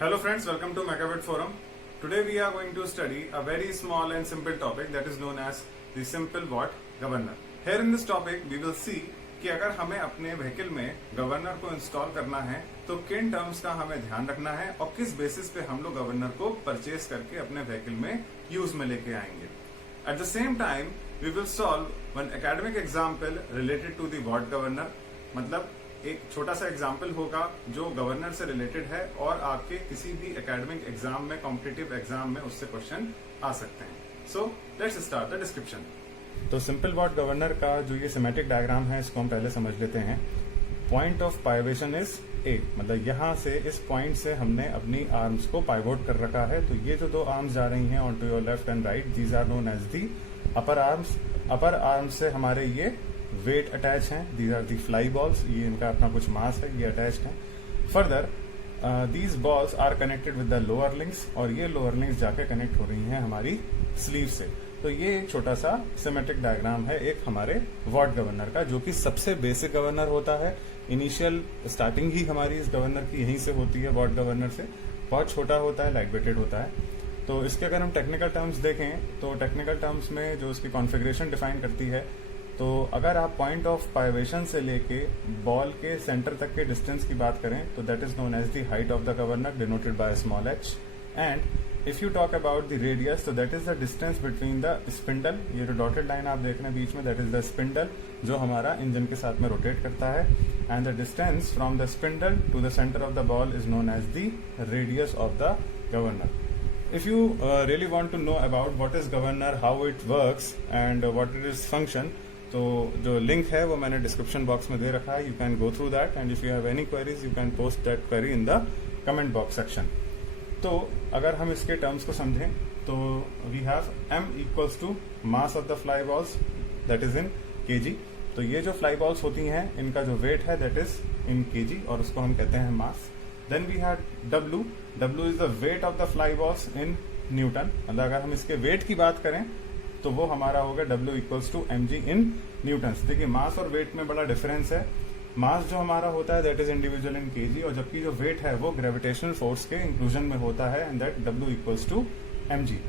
Hello friends, welcome to Megabit Forum. Today we are going to study a very small and simple topic that is known as the simple watt governor. Here in this topic we will see कि अगर हमें अपने vehicle में governor को install करना है तो किन टर्म्स का हमें ध्यान रखना है और किस बेसिस पे हम लोग गवर्नर को परचेज करके अपने व्हीकल में यूज में लेके आएंगे. At the same time, we will solve one academic example related to the watt governor. मतलब एक छोटा सा एग्जाम्पल होगा जो गवर्नर से रिलेटेड है और आपके किसी भी एकेडमिक एग्जाम में, कॉम्पिटिटिव एग्जाम में उससे क्वेश्चन आ सकते हैं. So let's start the description. तो सिंपल वाट गवर्नर का जो ये सिमेट्रिक डायग्राम है इसको हम पहले समझ लेते हैं. पॉइंट ऑफ पाइवेशन इज ए, मतलब यहाँ से इस पॉइंट से हमने अपनी आर्म्स को पाइवोट कर रखा है. तो ये जो दो आर्म्स जा रही हैं on to your left and right, these are known as the upper arms. Upper arms से हमारे ये वेट अटैच हैं, these are the fly balls. ये इनका अपना कुछ मास है, ये अटैच्ड है. Further these balls are connected with the lower links और ये लोअर लिंक्स जाके कनेक्ट हो रही हैं हमारी स्लीव से. तो ये एक छोटा सा सिमेट्रिक डायग्राम है एक हमारे वाट गवर्नर का, जो कि सबसे बेसिक गवर्नर होता है. इनिशियल स्टार्टिंग ही हमारी इस गवर्नर की यहीं से होती है वाट गवर्नर से. बहुत छोटा होता है, लाइट वेटेड होता है. तो इसके अगर हम टेक्निकल टर्म्स देखें तो टेक्निकल टर्म्स में जो इसकी कॉन्फ़िगरेशन डिफाइन करती है, तो अगर आप पॉइंट ऑफ पाइवेशन से लेके बॉल के सेंटर तक के डिस्टेंस की बात करें तो that is known as the height of the governor denoted by small h. And if you talk about the radius तो that is the distance between the spindle. ये जो डॉटेड लाइन आप देख रहे हैं बीच में, दैट इज द स्पिंडल जो हमारा इंजन के साथ में रोटेट करता है. And the distance from the spindle to the centre of the ball is known as the radius of the governor. If you really want to know about what is governor, how it works and what it is function, तो जो link है वो मैंने description box में दे रखा है. You can go through that and if you have any queries you can post that query in the comment box section. तो अगर हम इसके टर्म्स को समझें तो we have m equals to mass of the fly balls that is in kg. तो ये जो फ्लाई बॉल्स होती हैं इनका जो वेट है दैट इज इन kg और उसको हम कहते हैं mass. Then we have w is the weight of the fly balls in newton. मतलब अगर हम इसके वेट की बात करें तो वो हमारा होगा w equals to mg in newtons. देखिए मास और वेट में बड़ा डिफरेंस है. मास जो हमारा होता है that is individual in kg और जबकि जो वेट है वो ग्रेविटेशनल फोर्स के इंक्लूजन में होता है and that w equals to mg.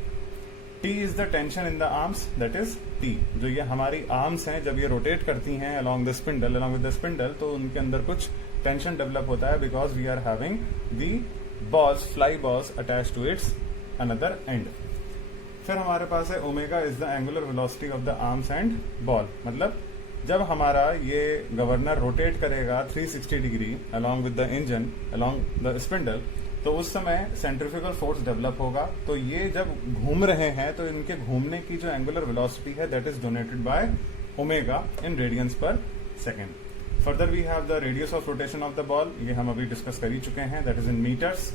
t is the tension in the arms that is t. जो ये हमारी आर्म्स हैं जब ये रोटेट करती हैं अलॉन्ग विद द स्पिंडल तो उनके अंदर कुछ टेंशन डेवलप होता है because we are having the balls, fly balls attach to its another end. फिर हमारे पास है omega is the angular velocity of the arms and ball. मतलब जब हमारा ये गवर्नर रोटेट करेगा 360 degree along with the engine along the spindle तो उस समय सेंट्रीफ्यूगल फोर्स डेवलप होगा. तो ये जब घूम रहे हैं तो इनके घूमने की जो एंगुलर वेलोसिटी है that is denoted by omega in radians per second. Further we have the radius of rotation of the ball, ये हम अभी डिस्कस कर ही चुके हैं, that is in metres.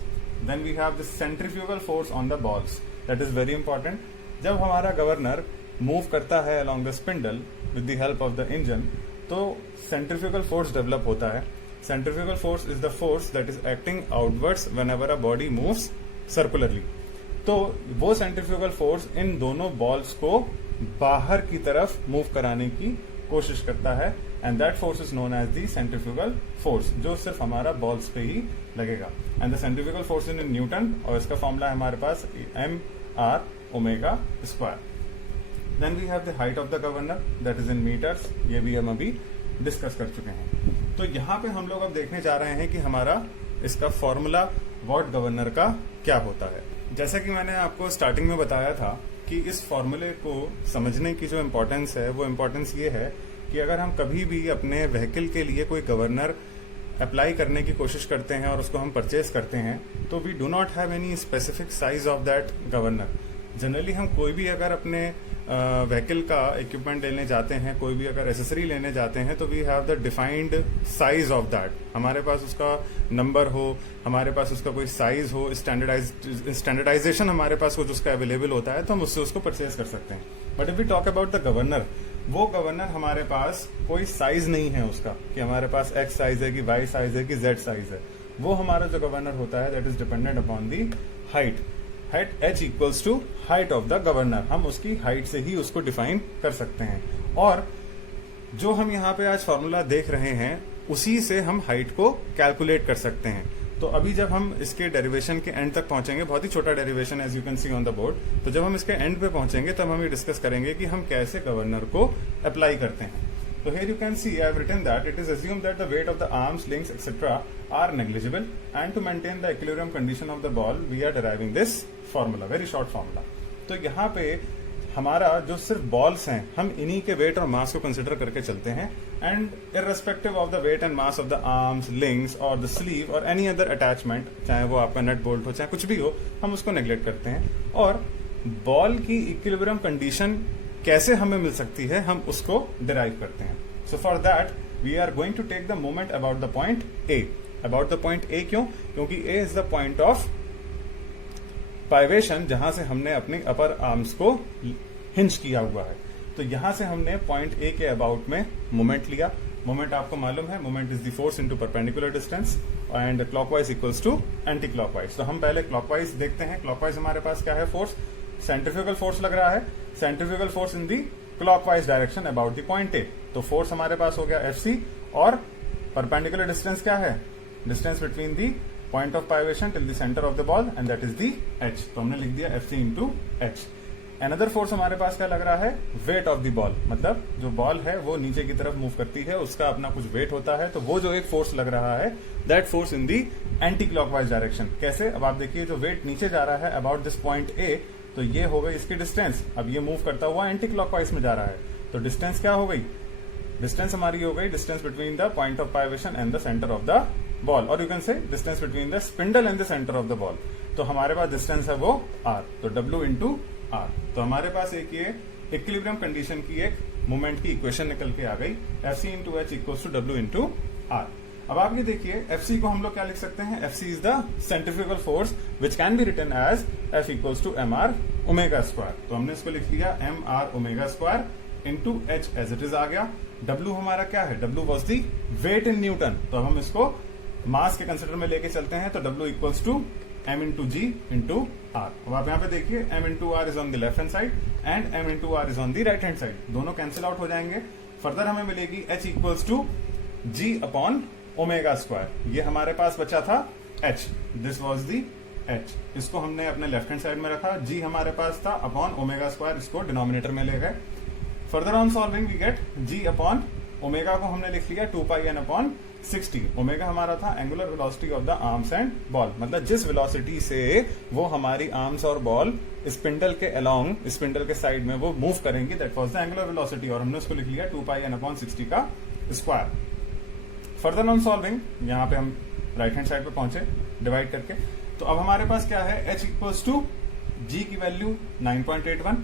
Then we have the centrifugal force on the balls, that is very important. जब हमारा governor move करता है along the spindle with the help of the engine तो सेंट्रीफ्यूगल फोर्स डेवलप होता है. Centrifugal force is the force that is acting outwards whenever a body moves circularly. तो वो centrifugal force इन दोनों बॉल्स को बाहर की तरफ मूव कराने की कोशिश करता है and that force is known as the centrifugal force, जो सिर्फ हमारा बॉल्स पे ही लगेगा. And the centrifugal force in Newton और इसका फॉर्मूला है हमारे पास m/r omega square. Then we have the height of the governor that is in metres, ये भी हम अभी डिस्कस कर चुके हैं. तो यहाँ पे हम लोग अब देखने जा रहे हैं कि हमारा इसका फॉर्मूला वाट गवर्नर का क्या होता है. जैसा कि मैंने आपको स्टार्टिंग में बताया था कि इस फॉर्मूले को समझने की जो इम्पोर्टेंस है वो इम्पोर्टेंस ये है कि अगर हम कभी भी अपने व्हीकल के लिए कोई गवर्नर अप्लाई करने की कोशिश करते हैं और उसको हम परचेज करते हैं तो we do not have any specific size of that governor. Generally हम कोई भी अगर अपने व्हीकल का इक्विपमेंट लेने जाते हैं, कोई भी अगर एसेसरी लेने जाते हैं तो we have the defined size of that. हमारे पास उसका नंबर हो, हमारे पास उसका कोई साइज हो, स्टैंडर्डाइजेशन हमारे पास कुछ उसका अवेलेबल होता है तो हम उससे उसको परचेज कर सकते हैं. But if we talk about the governor, वो गवर्नर हमारे पास कोई साइज नहीं है उसका कि हमारे पास एक्स साइज है कि वाई साइज है कि जेड साइज है. वो हमारा जो गवर्नर होता है that is dependent upon the height. Height h equals to height of the governor. हम उसकी हाइट से ही उसको डिफाइन कर सकते हैं और जो हम यहाँ पे आज फॉर्मूला देख रहे हैं उसी से हम हाइट को कैलकुलेट कर सकते हैं. तो अभी जब हम इसके डेरिवेशन के एंड तक पहुंचेंगे, बहुत ही छोटा derivation as you can see on the board, तो जब हम इसके एंड पे पहुंचेंगे तब हम ये डिस्कस करेंगे कि हम कैसे गवर्नर को अप्लाई करते हैं। तो here you can see I have written that it is assumed that the weight of the arms, links, etc. are negligible, and to maintain the equilibrium condition of the ball, we are deriving this formula, very short formula. तो यहाँ पे हमारा जो सिर्फ balls हैं, हम इन्हीं के वेट और मास को कंसिडर करके चलते हैं, and irrespective of the weight and mass of the arms, links और द स्लीव और एनी अदर अटैचमेंट, चाहे वो आपका नट बोल्ट हो चाहे कुछ भी हो, हम उसको नेग्लेक्ट करते हैं। और बॉल की इक्विलिब्रियम कंडीशन कैसे हमें मिल सकती है, हम उसको डिराइव करते हैं। So for that we are going to take the moment about the point A. About the point A क्यों? क्योंकि A is the point of pivotation, जहां से हमने अपने अपर आर्म्स को हिंज किया हुआ है। तो यहां से हमने पॉइंट ए के अबाउट में मोमेंट लिया। मोमेंट आपको मालूम है, moment is the force into perpendicular distance and clockwise equals to anti clockwise. तो हम पहले क्लॉकवाइज देखते हैं। क्लॉकवाइज हमारे पास क्या है? फोर्स, सेंट्रीफ्यूगल फोर्स लग रहा है, centrifugal force in the clockwise direction about the point ए। तो फोर्स हमारे पास हो गया Fc, और परपेंडिकुलर डिस्टेंस क्या है? Distance between the point of pivoting till the centre of the ball, and that is the H। तो हमने लिख दिया Fc into H। Another force हमारे पास क्या लग रहा है? वेट ऑफ द बॉल, मतलब जो बॉल है वो नीचे की तरफ मूव करती है, उसका अपना कुछ वेट होता है। तो वो जो एक फोर्स लग रहा है, that force in the anti clockwise direction. कैसे? अब आप देखिए, जो वेट नीचे जा रहा है अबाउट दिस पॉइंट ए, तो ये हो गई इसकी डिस्टेंस। अब ये मूव करता हुआ एंटी क्लॉकवाइज में जा रहा है, तो डिस्टेंस क्या हो गई? डिस्टेंस हमारी हो गई distance between the point of pivotation and the centre of the ball, और you can say distance between the spindle and the centre of the ball. तो हमारे पास डिस्टेंस है वो r, तो W इंटू आर। तो हमारे पास एक ये इक्विलिब्रियम कंडीशन की एक मोमेंट की इक्वेशन निकल के आ गई, Fc into H equals to W into R. अब आप ये देखिए, Fc को हम लोग क्या लिख सकते हैं? Fc is the centrifugal force which can be written as F equals to mr omega square. तो हमने इसको लिख लिया mr omega square into H as it is आ गया। W हमारा क्या है? W was the weight in newton, तो अब हम इसको मास के कंसिडर में लेके चलते हैं। तो W equals to m into G into R. अब आप यहाँ पे देखिए, m into R is on the left hand side and m into R is on the right hand side, दोनों कैंसिल आउट हो जाएंगे। फर्दर हमें मिलेगी H equals to g upon omega square. ये हमारे पास बचा था H, this was the H। इसको हमने अपने लेफ्ट हैंड साइड में रखा, G हमारे पास था अपॉन ओमेगा स्क्वायर, इसको डिनोमिनेटर में ले गए। Further on solving we get G upon omega को हमने लिख लिया 2πn अपॉन 60। ओमेगा हमारा था angular velocity of the arms and ball, मतलब जिस वेलोसिटी से वो हमारी आर्म्स और बॉल स्पिंडल के अलोंग, स्पिंडल के साइड में वो मूव करेंगे, that was the angular velocity, और हमने उसको लिख लिया 2πn अपॉन 60 का स्क्वायर। फर्दर ऑन सॉल्विंग, यहाँ पे हम राइट हैंड साइड पे पहुंचे डिवाइड करके, तो अब हमारे पास क्या है? H इक्वल्स टू G की वैल्यू 9.81,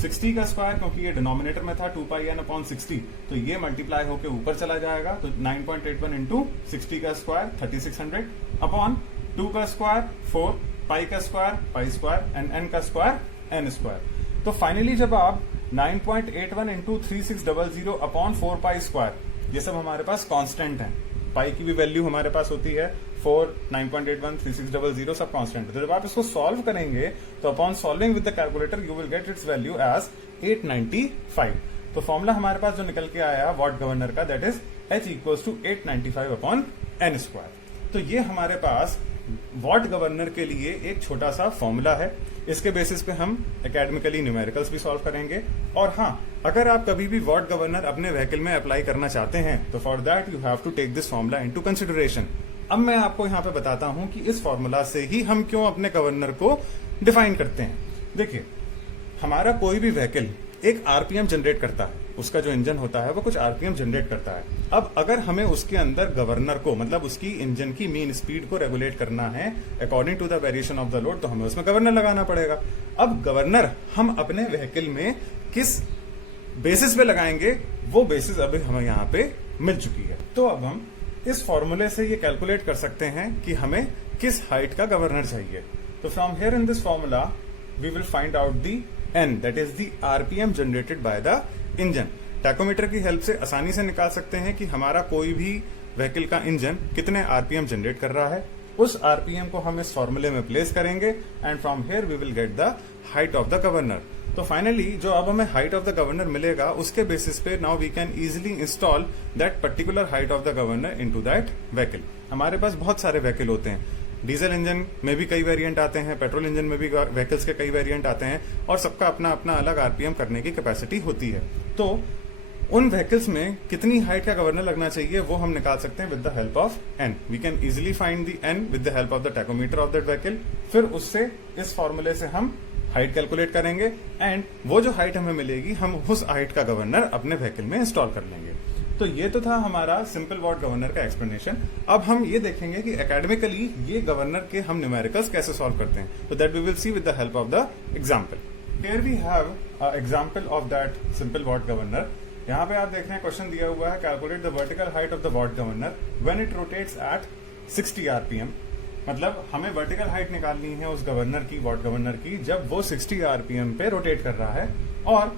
60 का स्क्वायर, क्योंकि ये डिनोमिनेटर में था 2πn अपॉन 60, तो ये मल्टीप्लाई होके ऊपर चला जाएगा। तो 9.81 इंटू 60 का स्क्वायर 3600 अपॉन 2 का स्क्वायर 4, पाई का square pi square and n का स्क्वायर n स्क्वायर। तो फाइनली जब आप 9.81 इंटू 3600 अपॉन 4 पाई स्क्वायर, ये सब हमारे पास कांस्टेंट है। पाई की भी वैल्यू हमारे पास होती है 4, 9.81, 3600 सब कांस्टेंट है। तो जब आप इसको सॉल्व करेंगे तो upon solving with the calculator you will get its value as 895। तो फॉर्मूला हमारे पास जो निकल के आया वॉट गवर्नर का, that is H equals to 895 upon n square. तो ये हमारे पास वॉट गवर्नर के लिए एक छोटा सा फॉर्मूला है। इसके बेसिस पे हम एकेडमिकली न्यूमेरिकल्स भी सॉल्व करेंगे। और हाँ, अगर आप कभी भी वॉट गवर्नर अपने व्हीकल में अप्लाई करना चाहते हैं तो for that you have to take this formula into consideration. अब मैं आपको यहाँ पे बताता हूं कि इस फॉर्मूला से ही हम क्यों अपने गवर्नर को डिफाइन करते हैं। देखिए, हमारा कोई भी व्हीकल एक आरपीएम जनरेट करता है, उसका जो इंजन होता है वो कुछ आरपीएम जनरेट करता है। अब अगर हमें उसके अंदर गवर्नर को, मतलब उसकी इंजन की मीन स्पीड को रेगुलेट करना है according to the variation of the load, तो हमें उसमें गवर्नर लगाना पड़ेगा। अब गवर्नर हम अपने व्हीकल में किस बेसिस पे लगाएंगे, वो बेसिस अभी हमें यहाँ पे मिल चुकी है। तो अब हम इस फॉर्मूले से ये कैलकुलेट कर सकते हैं कि हमें किस हाइट का गवर्नर चाहिए। तो from here in this formula we will find out the n, that is the RPM generated by the engine. Tachometer की हेल्प से आसानी से निकाल सकते हैं कि हमारा कोई भी व्हीकल का इंजन कितने आरपीएम जनरेट कर रहा है। उस आरपीएम को हम इस फॉर्मूले में प्लेस करेंगे and from here we will get the height of the governor. तो फाइनली जो अब हमें हाइट ऑफ द गवर्नर मिलेगा, उसके बेसिस पे now we can easily install that particular height of the governor into that vehicle. हमारे पास बहुत सारे व्हीकल होते हैं। डीजल इंजन में भी कई वेरिएंट आते हैं, पेट्रोल इंजन में भी व्हीकल्स के कई वेरिएंट आते हैं और सबका अपना अपना अलग आरपीएम करने की कैपेसिटी होती है। तो उन व्हीकल्स में कितनी हाइट का गवर्नर लगना चाहिए वो हम निकाल सकते हैं with the help of N. We can easily find the N with the help of the tachometer of that vehicle. फिर उससे इस फॉर्मूले से हम हाइट कैलकुलेट करेंगे एंड वो जो हाइट हमें मिलेगी हम उस हाइट का गवर्नर अपने व्हीकल में इंस्टॉल कर लेंगे। तो ये तो था हमारा सिंपल वॉट गवर्नर का एक्सप्लेनेशन। अब हम ये देखेंगे कि एकेडमिकली ये गवर्नर के हम न्यूमेरिकल्स कैसे सॉल्व करते हैं। तो that we will see with the help of the example. Here we have example of that simple Watt governor. यहाँ पे आप देख रहे हैं क्वेश्चन दिया हुआ है, calculate the vertical height of the Watt governor when it rotates at 60 RPM. मतलब हमें वर्टिकल हाइट निकालनी है उस गवर्नर की, वॉट गवर्नर की, जब वो 60 आरपीएम पे रोटेट कर रहा है। और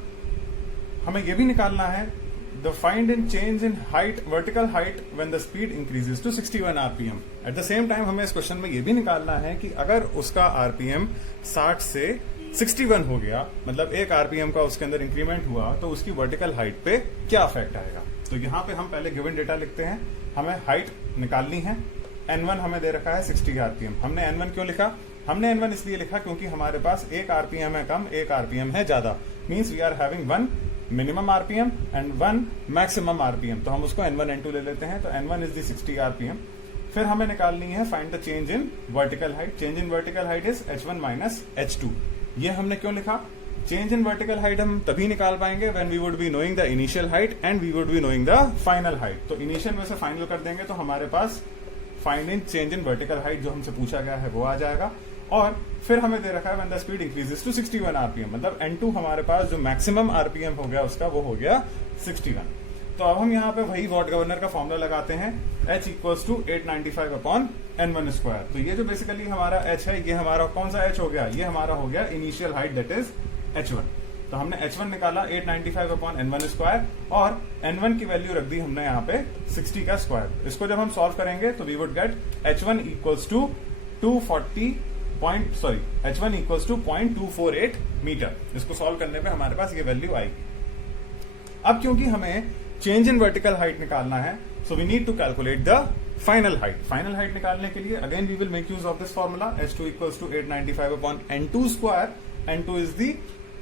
हमें ये भी निकालना है the find in change in height, vertical height when the speed increases to 61 RPM. At the same time हमें इस क्वेश्चन में ये भी निकालना है कि अगर उसका आरपीएम 60 से 61 हो गया, मतलब 1 आरपीएम का उसके अंदर इंक्रीमेंट हुआ, तो उसकी वर्टिकल हाइट पे क्या इफेक्ट आएगा। तो यहाँ पे हम पहले गिवन डेटा लिखते हैं, हमें हाइट निकालनी है। N1 हमें दे रखा है 60 आरपीएम। हमने N1 क्यों लिखा? हमने N1 इसलिए लिखा क्योंकि हमारे पास 1 आरपीएम है कम, 1 आरपीएम है ज्यादा। Means we are having 1 minimum RPM and 1 maximum RPM. तो हम उसको N1 N2 ले लेते हैं। तो N1 इज द 60 आरपीएम। फिर हमें निकालनी है find the change in vertical height. Change in vertical height is H1 minus H2। ये हमने क्यों लिखा? चेंज इन वर्टिकल हाइट हम तभी निकाल पाएंगे when we would be knowing the initial height and we would be knowing the final height. तो initial में से फाइनल कर देंगे तो हमारे पास find in change in vertical height जो हमसे पूछा गया है वो आ जाएगा। और फिर हमें दे रखा है when the speed increases to 61 RPM. मतलब N2 हमारे पास जो मैक्सिमम आरपीएम हो गया उसका वो हो गया 61। तो अब हम यहाँ पे वही वॉट गवर्नर का फॉर्मूला लगाते हैं, H equals to 895 upon N1 square. तो ये जो बेसिकली हमारा H है, ये हमारा कौन सा H हो गया? ये हमारा हो गया initial height, that is H1। तो हमने H1 निकाला 895 अपॉन N1 स्क्वायर और N1 की वैल्यू रख दी हमने यहाँ पे 60 का स्क्वायर। इसको जब हम सॉल्व करेंगे तो we would get H1 equals to 0.248 metre. इसको सॉल्व करने पे हमारे पास ये वैल्यू आएगी। अब क्योंकि हमें चेंज इन वर्टिकल हाइट निकालना है, so we need to calculate the final height. Final height निकालने के लिए again we will make use of this formula, H2 equals to 895 upon N2 square. N2 is the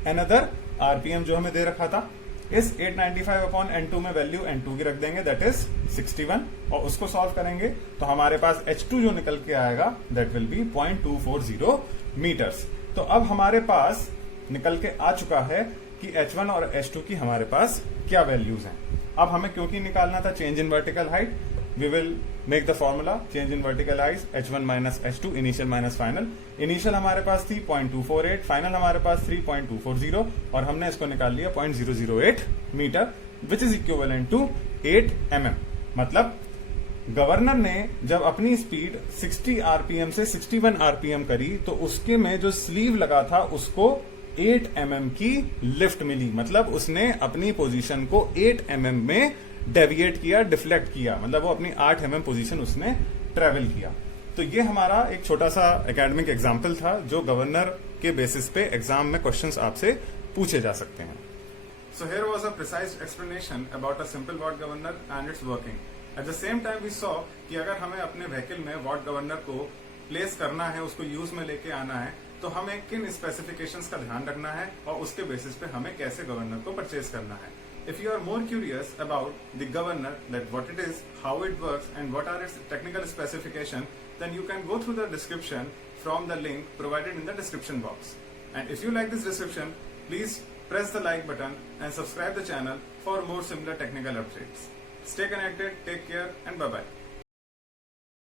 another RPM जो हमें दे रखा था। इस 895 अपॉन N2 में वैल्यू N2 की रख देंगे, दैट इज 61, और उसको सॉल्व करेंगे तो हमारे पास H2 जो निकल के आएगा दैट विल बी 0.240 मीटर्स। तो अब हमारे पास निकल के आ चुका है कि H1 और H2 की हमारे पास क्या वैल्यूज हैं। अब हमें क्योंकि निकालना था change in vertical height, we will make the formula change in vertical height H1 minus H2, initial minus final. Initial हमारे पास थी 0.248, फाइनल हमारे पास 3.240 और हमने इसको निकाल लिया 0.008 metre which is equivalent to 8 mm। मतलब गवर्नर ने जब अपनी स्पीड 60 आरपीएम से 61 आरपीएम करी तो उसके में जो स्लीव लगा था उसको 8 mm की लिफ्ट मिली। मतलब उसने अपनी पोजीशन को 8 mm में डेविएट किया, डिफ्लेक्ट किया, मतलब वो अपनी 8 mm पोजीशन उसने ट्रेवल किया। तो ये हमारा एक छोटा सा एकेडमिक एग्जाम्पल था जो गवर्नर के बेसिस पे एग्जाम में क्वेश्चंस आपसे पूछे जा सकते हैं। So here was a precise explanation about a simple watt governor and its working. At the same time we saw कि अगर हमें अपने व्हीकल में watt governor को प्लेस करना है, उसको यूज में लेके आना है, तो हमें किन स्पेसिफिकेशंस का ध्यान रखना है और उसके बेसिस पे हमें कैसे गवर्नर को परचेज करना है। If you are more curious about the governor, that what it is, how it works and what are its technical specification, then you can go through the description from the link provided in the description box. And if you like this description, please press the like button and subscribe the channel for more similar technical updates. Stay connected, take care and bye bye.